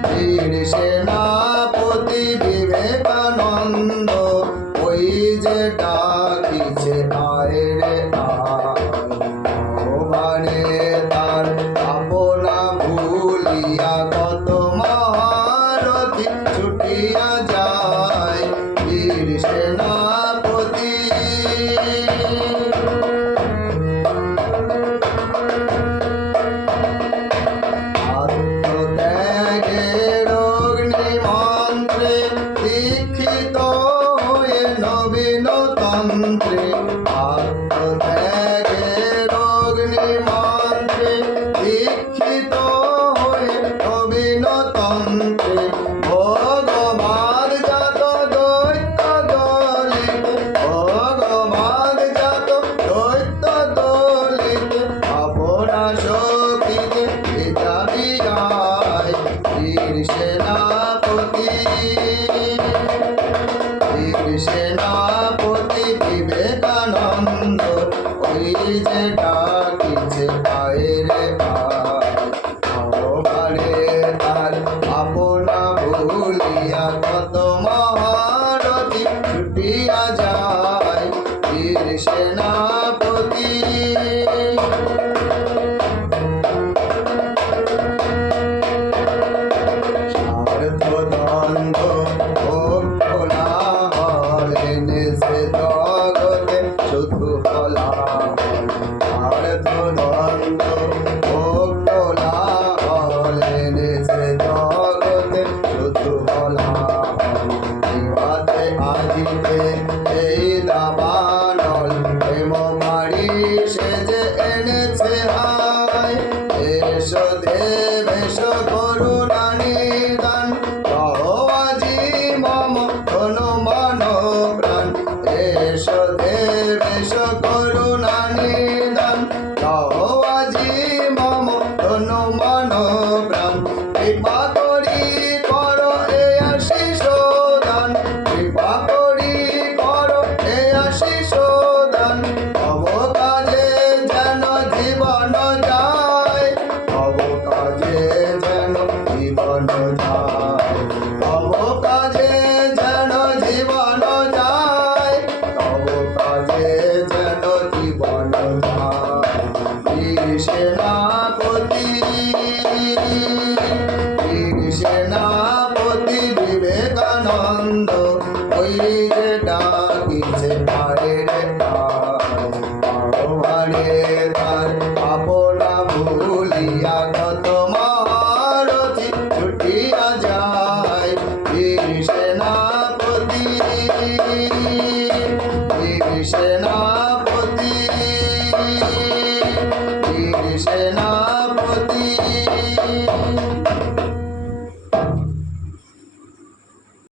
বীর সেনাপতি বিবেকানন্দ ওই যে ডাকিছে আয় রে আয় তার আপনা ভুলিয়া কত মহারথী ছুটিয়া যায় বীর সেনাপতি দীক্ষিত হয়ে নবীন তন্ত্রে আত্মত্যাগের অগ্নি মন্ত্রে দীক্ষিত হয়ে নবীন তন্ত্রে ভগবান জাত দৈত্য দলিত ভগবান জাত দৈত্য দলিত আপনা শক্তিতে বিদায় বীর সেনাপতি সেনাপতি বিবেকানন্দ ওই যে ডাকিছে আয় রে আয় তার আপনা ভুলিয়া কত মহারথী ছুটিয়া যায় বীর সেনাপতি দ্বন্দ্ব জগতে শুধু জগতে শুধু আজিতে এই দাবানল প্রেম মারি সে যে এনেছে হায় এসো দেব এসো করুণা নিদান আজি মম ধনু মন প্রাণ এসো দেব এসো করুণা নিদান আজি মম ধনু মন প্রাণ কৃপা করি কর এ আশিস দান কৃপা করি কর এ আশিস দান তব কাজে যেন জীবন যায় তব কাজে যেন জীবন যায় তব কাজে যেন জীবন যায় তব কাজে যেন জীবন যায় বীর সেনাপতি বিবেকানন্দ ওই যে ডাকিছে আয় রে আয় তার আপনা ভুলিয়া কত মহারথী ছুটিয়া যায় বীর সেনাপতি বীর সেনা